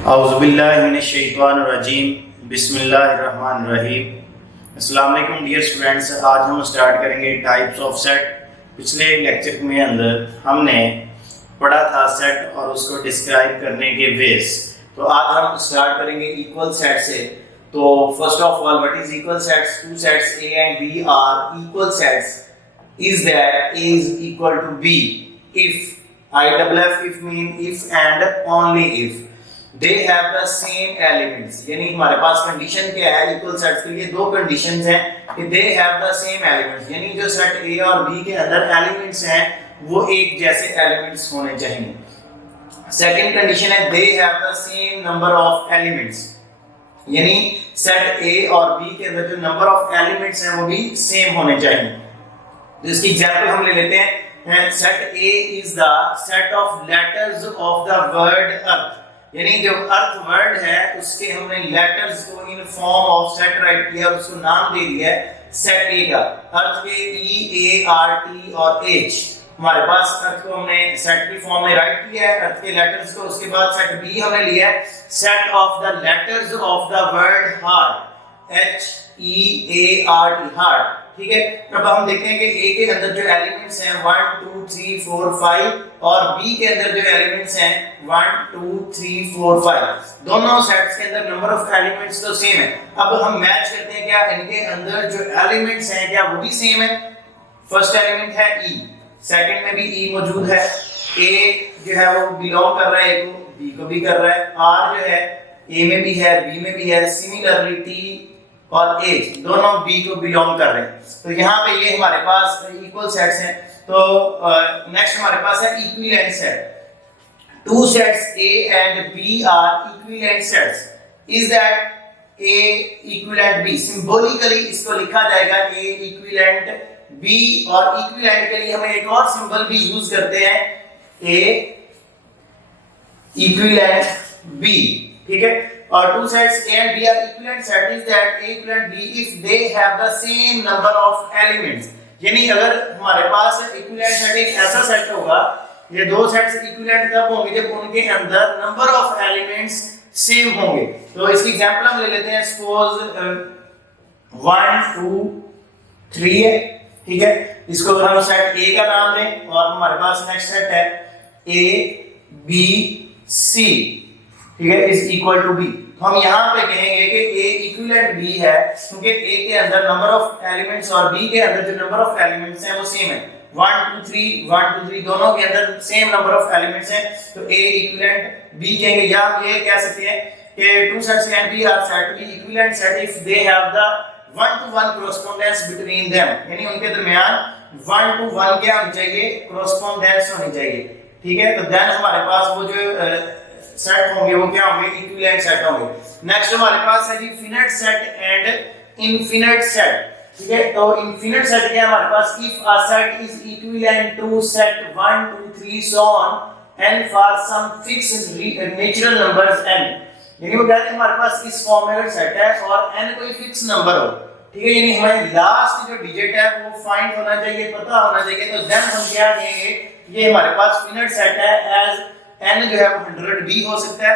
औज़ुबिल्लाहिमिनश्शैतानिर्रजीम बिस्मिल्लाहिर्रहमानिर्रहीम। अस्सलाम वालेकुम डियर स्टूडेंट्स, आज हम स्टार्ट करेंगे टाइप्स ऑफ सेट। पिछले लेक्चर में अंदर हमने पढ़ा था सेट और उसको डिस्क्राइब करने के वेज। तो आज हम स्टार्ट करेंगे इक्वल सेट से। तो first of all, what is equal sets? To sets A and B are equal sets is that A is equal to B if if mean if and only if they have the same elements। यानी हमारे पास condition क्या है equal sets के लिए? दो conditions हैं कि they have the same elements, यानी जो सेट A और B के अंदर एलिमेंट्स हैं वो एक जैसे एलिमेंट्स होने चाहिए। सेकंड कंडीशन है they have the same number of elements, यानी सेट A और B के अंदर जो नंबर ऑफ एलिमेंट्स हैं वो भी सेम होने चाहिए। तो इसकी एग्जांपल हम ले लेते हैं। Set A is the set of letters of the word earth, यानी जो अर्थ वर्ड है उसके हमने लेटर्स को in form of set right किया और उसको नाम दे दिया है सेट ए का। अर्थ के E A R T और H, हमारे पास अर्थ को हमने सेट की फॉर्म में राइट किया है, अर्थ के लेटर्स को। उसके बाद सेट बी हमने लिया है set of the letters of the word heart, H E A R T heart. ठीक है, अब हम देखेंगे ए के अंदर जो एलिमेंट्स हैं 1 2 3 4 5 और बी के अंदर जो एलिमेंट्स हैं 1 2 3 4 5, दोनों सेट्स के अंदर नंबर ऑफ एलिमेंट्स तो सेम है। अब हम मैच करते हैं क्या इनके अंदर जो एलिमेंट्स हैं क्या वो भी सेम है। फर्स्ट एलिमेंट है ई, सेकंड में भी ई मौजूद है, ए जो है वो बिलोंग कर रहा है ए को, बी को भी कर रहा है, आर जो है ए में भी है बी में भी है, सिमिलरली टी और एच दोनों बी को बिलोंग कर रहे हैं। तो यहाँ पे ये हमारे पास इक्वल सेट्स हैं। तो नेक्स्ट हमारे पास है equivalent set. To sets A and B are equivalent sets is that A equivalent B। Symbolically इसको लिखा जाएगा A equivalent B, और इक्विवेलेंट के लिए हम एक और सिंबल भी यूज करते हैं A equivalent B। ठीक है, और two sets A and B are equivalent set is that A equivalent B if they have the same number of elements। यानी अगर हमारे पास इक्विवेलेंट सेट एक ऐसा सेट होगा, ये दो सेट्स इक्विवेलेंट तब होंगे जब उनके अंदर नंबर ऑफ एलिमेंट्स सेम होंगे। तो इसकी एग्जांपल हम ले लेते हैं। सपोज 1 2 3 है, ठीक है, इसको अगर हम सेट A का नाम दें और हमारे पास नेक्स्ट सेट है A B C, ठीक है, इज इक्वल टू B। तो हम यहाँ पे कहेंगे कि A इक्विवेलेंट B है क्योंकि A के अंदर नंबर ऑफ एलिमेंट्स और B के अंदर जो नंबर ऑफ एलिमेंट्स हैं वो सेम है। 1 2 3 दोनों के अंदर सेम नंबर ऑफ एलिमेंट्स हैं, तो A इक्विवेलेंट B कहेंगे। या हम ये कह सकते हैं कि two sets A and B are set B equivalent set if they have the 1-to-1 correspondence between them, यानी उनके दरमियान 1-to-1 क्या होनी चाहिए? कॉरेस्पोंडेंस होनी चाहिए। ठीक है, तो देन हमारे पास वो जो सेट होंगे वो क्या होंगे? इक्विवेलेंट सेट होंगे। नेक्स्ट हमारे पास है जी finite set and infinite set. ठीक है, तो इनफिनिट सेट क्या है हमारे पास? If a set is equivalent to set 1 2 3 so on and for some fixed natural numbers n, यानी वो कहते हैं हमारे पास इस फॉर्म में अगर सेट है और n कोई फिक्स नंबर हो, ठीक है, यानी हमें लास्ट जो डिजिट है वो फाइंड होना चाहिए, पता होना चाहिए, तो देन हम क्या कहेंगे? ये हमारे पास फिनिट सेट है। एज n जो है वो 100 भी हो सकता है,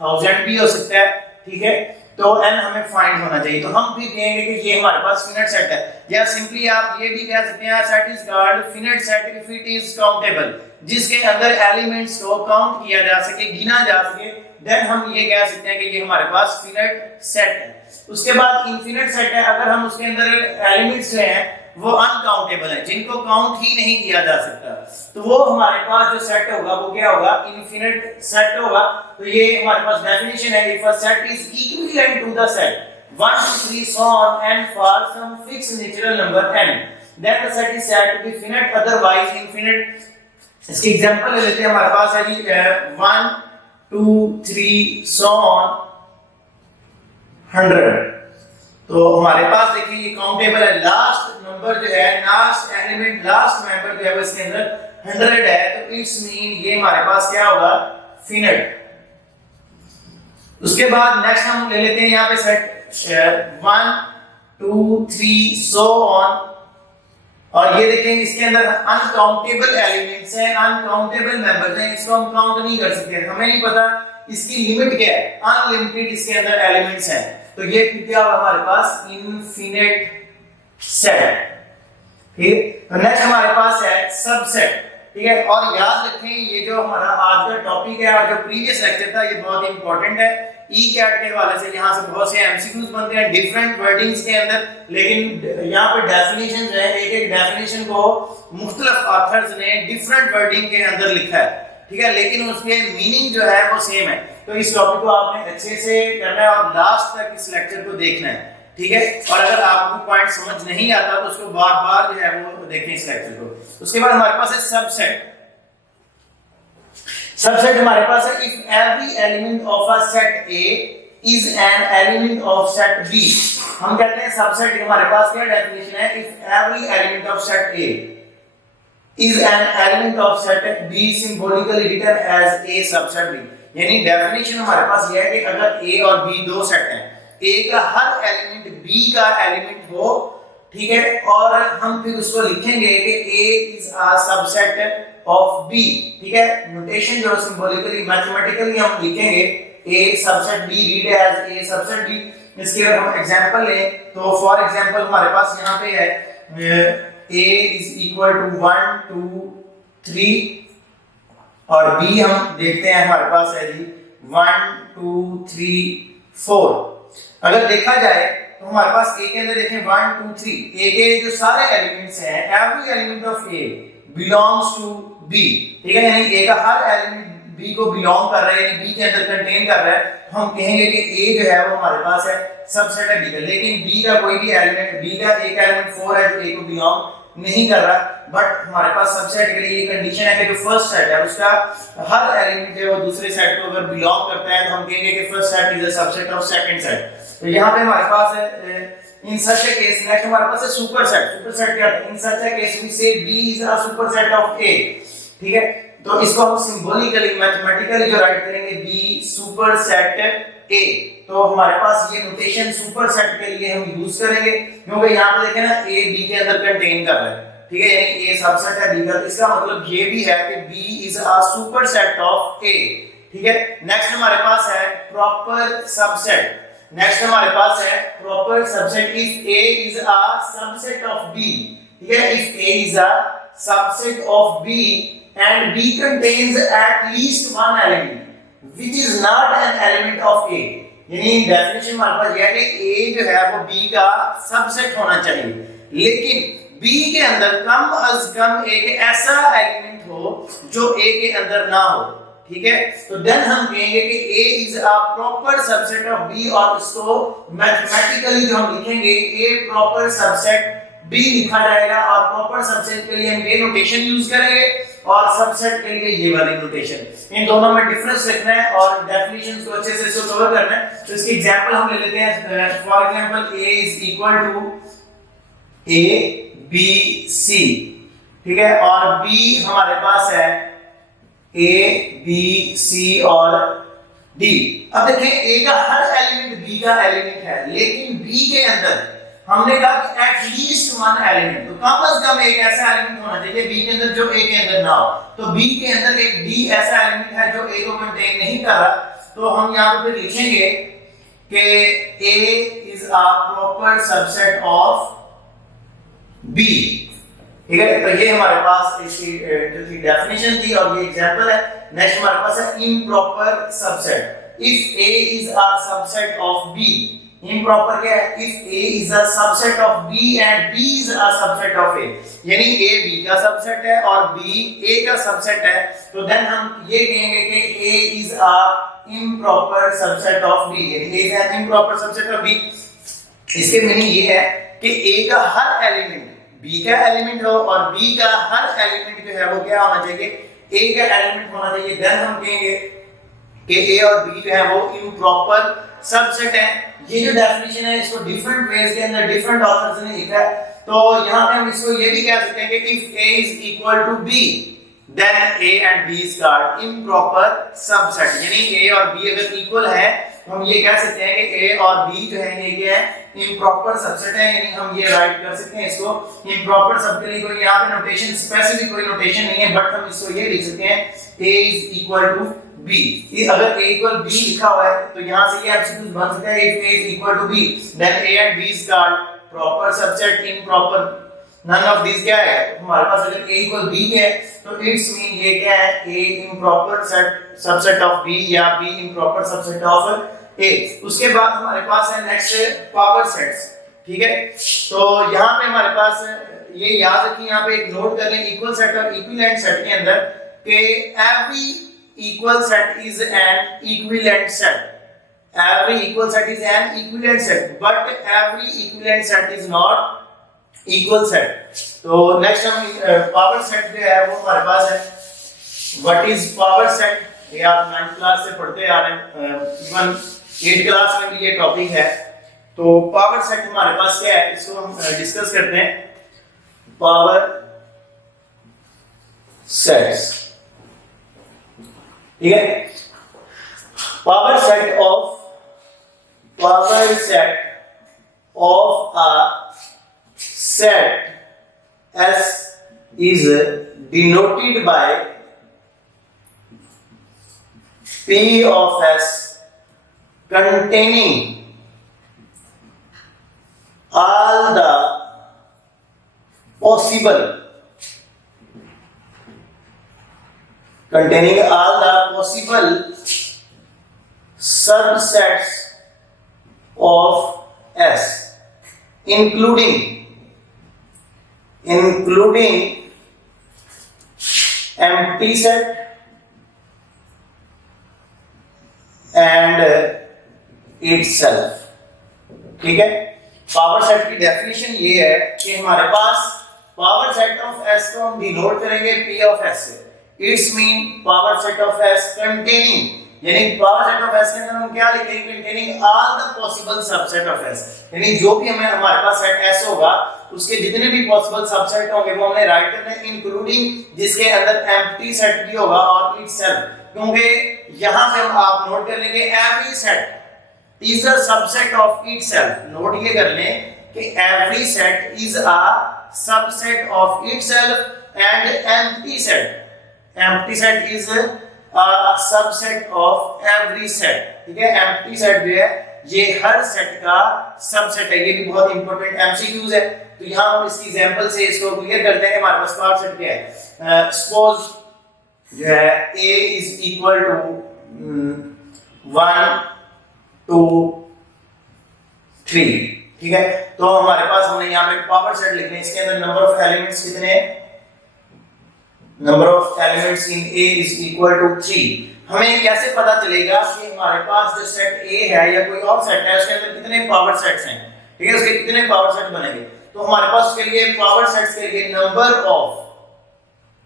1000 भी हो सकता है, ठीक है, तो n हमें फाइंड होना चाहिए। तो हम भी कहेंगे कि ये हमारे पास फिनिट सेट है। या सिंपली आप ये भी कह सकते हैं set is called finite set if it is countable, जिसके अंदर एलिमेंट्स को काउंट किया जा सके, गिना जा सके, देन हम ये कह सकते हैं कि ये हमारे पास फिनिट सेट है। उसके बाद इनफिनिट सेट है, अगर हम उसके अंदर एलिमेंट्स जो हैं वो अनकाउंटेबल है, जिनको काउंट ही नहीं किया जा सकता, तो वो हमारे पास जो सेट होगा वो क्या होगा? इनफिनिट सेट होगा। तो ये हमारे पास डेफिनेशन है, if a set is equivalent to the set 1 2 3 so on and for some fixed natural number n, then the set is said to be finite, otherwise infinite। इसकी एग्जांपल ले लेते हैं। हमारे पास है जी 1 2 3 so on 100। तो हमारे पास देखिए ये काउंटेबल है, लास्ट नंबर जो है, लास्ट एलिमेंट, लास्ट मेंबर जो है वो इसके अंदर 100 है, तो इट्स मीन ये हमारे पास क्या होगा? फिनिट। उसके बाद नेक्स्ट हम ले लेते हैं यहाँ पे सेट 1 2 3 so on, और ये देखें इसके अंदर अनकाउंटेबल एलिमेंट्स हैं, अनकाउंटेबल मेंबर्स हैं, इसको हम काउंट नहीं कर सकते। हमें नहीं पता इसकी लिमिट क्या है, अनलिमिटेड इसके अंदर एलिमेंट्स हैं, तो ये क्या होगा हमारे पास इनफिनिट सेट। ठीक है, तो नेक्स्ट हमारे पास है सबसेट। ठीक है, और याद रखें ये जो हमारा आज का टॉपिक है और जो प्रीवियस लेक्चर था ये बहुत इंपॉर्टेंट है। ई कैट के हवाले से यहाँ से बहुत से एमसीक्यूज बनते हैं डिफरेंट वर्डिंग्स के अंदर, लेकिन यहाँ पे डेफिनेशन जो है एक एक डेफिनेशन को मुख्तलिफ ऑथर्स ने डिफरेंट वर्डिंग के अंदर लिखा है। ठीक है, लेकिन उसके मीनिंग जो है वो सेम है। तो इस टॉपिक को आपने अच्छे से करना है और लास्ट तक इस लेक्चर को देखना है। ठीक है, और अगर आपको पॉइंट समझ नहीं आता तो उसको बार बार जो है वो देखें इस लेक्चर को। उसके बाद हमारे पास है सबसेट। सबसेट हमारे पास है if every element of a set A is an element of set B. हम कहते हैं सबसेट हमारे पास क्या डेफिनेशन है, if every element of set A is an element of set B symbolically written as A subset B। यानी definition हमारे पास यह है कि अगर A और B दो सेट हैं, A का हर एलिमेंट B का एलिमेंट हो, ठीक है, और हम फिर उसको लिखेंगे कि A is a subset of B। ठीक है, नोटेशन जो सिंबॉलिकली मैथमेटिकली हम लिखेंगे A subset B read as A subset B। इसके अगर हम एग्जांपल लें तो फॉर एग्जांपल हमारे पास यहाँ पे है A is equal to 1 2 3 और B हम देखते हैं हमारे पास है जी 1 2 3 4। अगर देखा जाए तो हमारे पास A के अंदर देखें 1 2 3, A के जो सारे एलिमेंट्स हैं every element of A belongs to B। ठीक है, यानी A का हर एलिमेंट B को बिलोंग कर रहा है, यानी B के अंदर कंटेन कर रहा है। तो हम कहेंगे कि A जो है वो हमारे पास है सबसेट है B का, लेकिन B का कोई भी एलिमेंट, B का एक एलिमेंट 4 है जो A को बिलोंग नहीं कर रहा। बट हमारे पास सबसेट के लिए ये कंडीशन है कि जो फर्स्ट सेट है उसका हर एलिमेंट जो है वो दूसरे सेट को अगर बिलोंग करता है तो हम कहेंगे कि first set is a subset of second set. तो यहाँ पे हमारे पास है इन सच ए केस, नेक्स्ट हमारे पास है सुपरसेट। सुपरसेट क्या है, इन सच ए केस वी से B is a superset of A। ठीक है, तो इसको हम सिंबॉलिकली मैथमेटिकली जो राइट करेंगे B सुपरसेट A। तो हमारे पास ये नोटेशन सुपरसेट के लिए हम यूज करेंगे क्योंकि यहाँ पे देखें ना A B के अंदर कंटेन कर रहा है। ठीक है, यानी A सबसेट है B का, इसका मतलब ये भी है कि B is a superset of A। ठीक है, नेक्स्ट हमारे पास है प्रॉपर सबसेट। नेक्स्ट हमारे पास है proper subset if A is a subset of B। ठीक है, if A is a subset of B and B contains at least one element which is not an element of A। यानी definition हमारे पास यह है कि A जो है वो B का सबसेट होना चाहिए, लेकिन B के अंदर कम अज कम एक ऐसा एलिमेंट हो जो A के अंदर ना हो। ठीक है, तो देन हम कहेंगे कि A is a proper subset of B और इसको मैथमेटिकली जो हम लिखेंगे A प्रॉपर सबसेट B लिखा जाएगा। और प्रॉपर सबसेट के लिए हम ये नोटेशन यूज करेंगे और सबसेट के लिए ये वाली नोटेशन। इन दोनों में डिफरेंस लिखना है और डेफिनेशंस को अच्छे से इसको कवर करना है। तो इसकी एग्जांपल हम ले लेते हैं। For example A is equal to A B C। ठीक है, और B हमारे पास है A B C और D। अब देखें A का हर एलिमेंट B का एलिमेंट है, लेकिन B के अंदर हमने कहा कि एटलीस्ट वन एलिमेंट, तो कम से कम एक ऐसा एलिमेंट होना चाहिए B के अंदर जो A के अंदर ना हो। तो B के अंदर एक D ऐसा एलिमेंट है जो A को कंटेन नहीं कर रहा। तो हम यहाँ पे लिखेंगे कि A is a proper subset of B। ठीक है, तो ये हमारे पास इसकी जो थी डेफिनेशन थी और ये एग्जांपल है। नेक्स्ट हमारे पास है improper subset. If A is a subset of B, improper क्या है, if A is a subset of B and B is a subset of A, यानी A B का सबसेट है और B A का सबसेट है, तो देन हम ये कहेंगे कि A is a improper subset of B, यानी A is an improper subset of B। इसके मीनिंग ये है कि A का हर एलिमेंट B का एलिमेंट हो और B का हर एलिमेंट जो है वो क्या होना चाहिए, A का एलिमेंट होना चाहिए। देन हम कहेंगे कि A और B जो है वो इम्प्रॉपर सबसेट है। ये जो डेफिनेशन है इसको डिफरेंट वेज के अंदर डिफरेंट ऑथर्स ने लिखा है। तो यहाँ पे हम इसको ये भी कह सकते हैं कि if A is equal to B then A and B is called improper subset. यानी A और B अगर इक्वल है तो हम ये कह सकते हैं कि A और B जो है ये क्या है, इम्प्रॉपर सबसेट है, यानी हम ये राइट कर सकते हैं इसको इम्प्रॉपर सब के लिए कोई यहाँ पे नोटेशन स्पेसिफिक कोई नोटेशन नहीं है, बट हम इसको ये लिख सकते हैं a is equal to b। अगर a इक्वल b लिखा हुआ है तो यहाँ से ये एब्सोल्यूट बन सकता है if a is equal to b then a and b is called proper subset, improper none of these क्या है, हमारे पास अगर a इक्वल b है तो इट्स मीन ये क्या है, a improper subset of b या b improper subset of a। उसके बाद हमारे पास है नेक्स्ट पावर सेट्स, ठीक है। तो यहाँ पे हमारे पास ये याद रखिए, यहाँ पे एक नोट कर लें इक्वल सेट और इक्विवेलेंट सेट के अंदर कि every equal set is an equivalent set, every equal set is an equivalent set but every equivalent set is not equal set। तो नेक्स्ट हम पावर सेट जो है वो हमारे पास है, व्हाट इज पावर सेट, ये आप 9th क्लास से पढ़ते आ रहे हैं, इवन 8th क्लास में भी ये टॉपिक है। तो पावर सेट हमारे पास क्या है, इसको हम डिस्कस करते हैं। पावर सेट्स, ठीक है। Power set of a set S is denoted by P of S containing all the possible subsets of S including empty set and itself, ठीक है। पावर सेट की डेफिनेशन ये है कि हमारे पास पावर सेट ऑफ S को हम denote करेंगे P ऑफ S से, it's mean power set of S containing, यानी पावर सेट ऑफ S के अंदर हम क्या लिखेंगे, containing all the possible subset of S, यानी जो भी हमारे पास सेट S होगा उसके जितने भी पॉसिबल सबसेट होंगे वो हमने राइट करना है, इंक्लूडिंग जिसके अंदर एम्प्टी सेट भी होगा और इटसेल्फ, क्योंकि यहां पे हम आप नोट कर लेंगे every set is a subset of itself. Note ये कर लें कि every set is a subset of itself and empty set is a subset of every set, ठीक है। एम्प्टी सेट जो है ये हर सेट का सबसेट है, ये भी बहुत इंपॉर्टेंट एमसीक्यूज है। तो यहां हम इसकी एग्जांपल से इसको क्लियर करते हैं। हमारे पास पावर सेट क्या है, सपोज जो है a इज इक्वल टू 1 2 3, ठीक है। तो हमारे पास हमने यहां पे पावर सेट लिखने, इसके अंदर नंबर ऑफ एलिमेंट्स कितने हैं, number of elements in a is equal to 3। हमें कैसे पता चलेगा कि हमारे पास जो सेट A है या कोई और सेट है उसके अंदर कितने पावर सेट्स हैं, ठीक है, उसके कितने पावर सेट बनेंगे। तो हमारे पास उसके लिए पावर सेट्स के लिए number of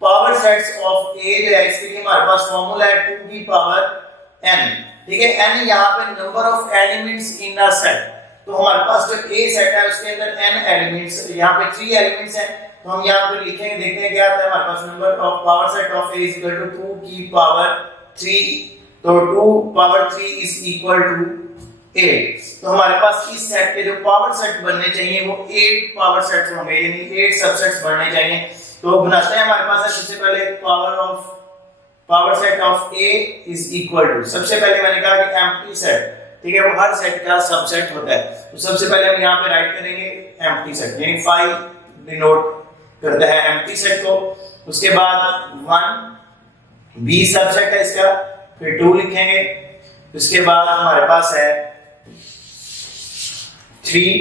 power sets of A जो है इसके लिए हमारे पास फार्मूला है 2 की पावर n, ठीक है। n यहां पे number of elements in a set, तो हमारे पास जो A सेट है उसके अंदर n एलिमेंट्स, यहां पे 3 एलिमेंट्स हैं, तो हम यहां पे लिखेंगे, देखते हैं क्या आता है हमारे पास। Number of power set of A is equal to 2 की पावर 3, तो 2 पावर 3 इज इक्वल टू 8। तो हमारे पास इस सेट के जो पावर सेट बनने चाहिए वो 8 पावर सेट्स होंगे, यानी 8 सबसेट्स बनने चाहिए। तो बनाते हैं हमारे पास सबसे पहले power set of A is equal to, सबसे पहले मैंने कहा कि एम्प्टी सेट, ठीक है, वो हर सेट का सबसेट होता है। तो सबसे पहले हम यहां पे राइट करेंगे एम्प्टी सेट, यानी 5 डिनोट करता है एम्प्टी सेट को। उसके बाद 1 B सबसेट है इसका, फिर 2 लिखेंगे। उसके बाद हमारे पास है 3,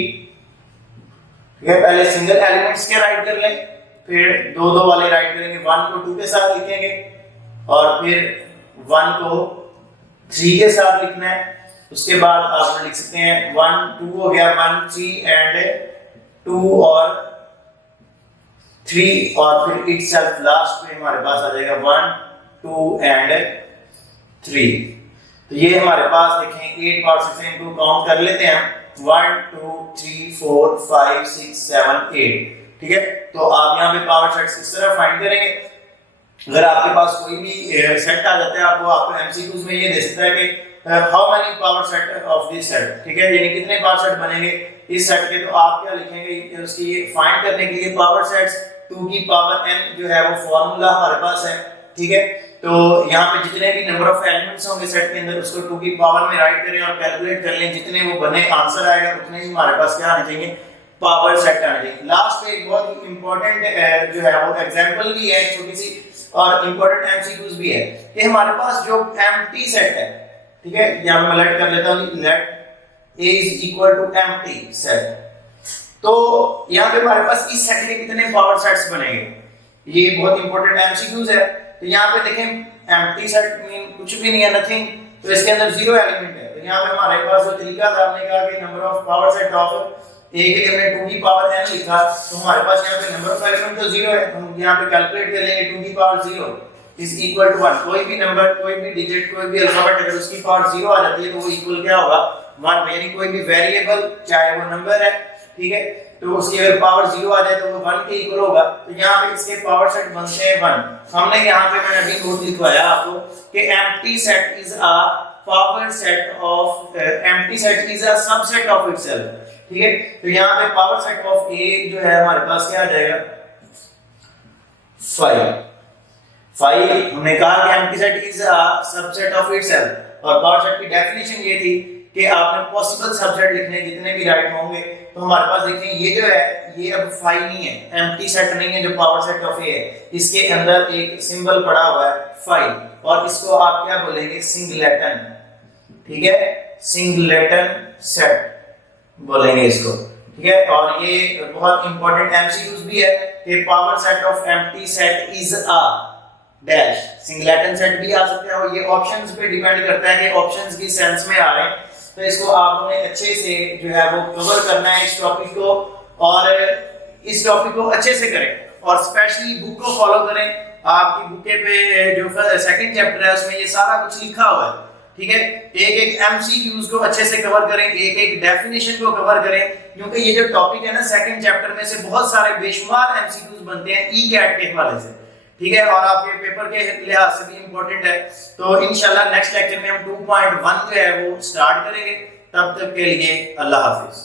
ठीक है। पहले सिंगल एलिमेंट्स के राइट कर लें, फिर 2 वाले राइट करेंगे, 1 को 2 के साथ लिखेंगे और फिर 1 को 3 के साथ लिखना है। उसके बाद आप लिख सकते हैं 1 2 हो गया, 1 3 एंड 2 और 3, और फिर इटसेल्फ लास्ट में हमारे पास आ जाएगा 1 2 एंड 3। तो ये हमारे पास देखें 8 पावर से इनको काउंट कर लेते हैं, 1 2 3 4 5 6 7 8, ठीक है। तो आप यहाँ पे पावर सेट्स इस तरह फाइंड करेंगे। अगर आपके पास कोई भी सेट आ जाता है, आपको एमसीक्यूज में ये दे सकता है कि how many power set of this set, ठीक है, यानी कितने पावर सेट बनेंगे इस सेट के। तो आप क्या लिखेंगे उसकी फाइंड करने के लिए पावर सेट्स 2 की पावर n जो है वो फार्मूला हमारे पास है, ठीक है। तो यहाँ पे जितने भी नंबर ऑफ एलिमेंट्स होंगे सेट के अंदर उसको 2 की पावर में राइट करें और कैलकुलेट कर लें, जितने वो बने आंसर आएगा उतने ही हमारे पास क्या आने चाहिए, पावर सेट आने चाहिए। लास्ट पे एक बहुत इंपॉर्टेंट जो है वो एग्जांपल भी है छोटी सी और इंपॉर्टेंट एमसीक्यूज भी है कि हमारे पास जो एम्प्टी सेट है, ठीक है, यहाँ पे मैं लेट कर लेता हूँ, late A is equal to empty set। तो यहाँ पे हमारे पास इस सेट के कितने पावर सेट्स बनेंगे, ये बहुत इंपॉर्टेंट एमसीक्यूज है। तो यहाँ पे देखें एम्प्टी सेट मीन कुछ भी नहीं है, नथिंग, तो इसके अंदर 0 एलिमेंट है। तो यहाँ पे हमारे पास जो तरीका था, हमने कहा कि number of power set of A के लिए हमने 2 की पावर n लिखा, तो हमारे पास यहाँ पे नंबर ऑफ एलिमेंट तो 0 है, हम यहाँ पे कैलकुलेट कर लेंगे 2 की पावर 0 इज इक्वल टू 1। कोई भी नंबर, कोई भी डिजिट, कोई भी अल्फाबेट अगर उसकी पावर 0 आ जाती है तो वो इक्वल क्या होगा, 1, यानी कोई भी वेरिएबल चाहे वो नंबर है, ठीक है, तो उसकी अगर पावर 0 आ जाए तो वो 1 के इक्वल होगा। तो यहाँ पे इसके पावर सेट बनते हैं 1। हमने यहाँ पे मैंने अभी नोट लिखवाया आपको कि empty set is a power set of empty set is a subset of itself, ठीक है। तो यहाँ पे पावर सेट ऑफ ए जो है हमारे पास क्या आ जाएगा, 5। हमने कहा कि empty set is a subset of itself और पावर सेट की डेफिनेशन ये थी कि आपने पॉसिबल सबसेट लिखने जितने भी राइट होंगे। तो हमारे पास देखिए ये जो है ये अब 5 नहीं है, एम्प्टी सेट नहीं है जो पावर सेट ऑफ ए है, इसके अंदर एक सिंबल पड़ा हुआ है 5 और इसको आप क्या बोलेंगे, सिंगलेटन, ठीक है, सिंगलेटन सेट बोलेंगे इसको, ठीक है। और ये बहुत इंपॉर्टेंट एमसीक्यूज भी है कि power set of empty set is a dash, singleton set भी आ सकता है और ये ऑप्शंस पे डिपेंड करता है कि ऑप्शंस की सेंस में आ रहे हैं। तो इसको आपने अच्छे से जो है वो कवर करना है इस टॉपिक को, और इस टॉपिक को अच्छे से करें और स्पेशली बुक को फॉलो करें। आपकी बुक पे जो सेकंड चैप्टर है उसमें ये सारा कुछ लिखा हुआ है, ठीक है। एक एक एमसीक्यूज को अच्छे से कवर करें, एक एक डेफिनेशन को कवर करें, क्योंकि ये जो टॉपिक है ना सेकंड चैप्टर में से बहुत सारे बेशुमार एमसीक्यूज बनते हैं ई कैट के हवाले से, ठीक है, और आपके पेपर के लिहाज से भी इंपॉर्टेंट है। तो इंशाल्लाह नेक्स्ट लेक्चर में हम 2.1 जो है वो स्टार्ट करेंगे। तब तक के लिए अल्लाह हाफिज।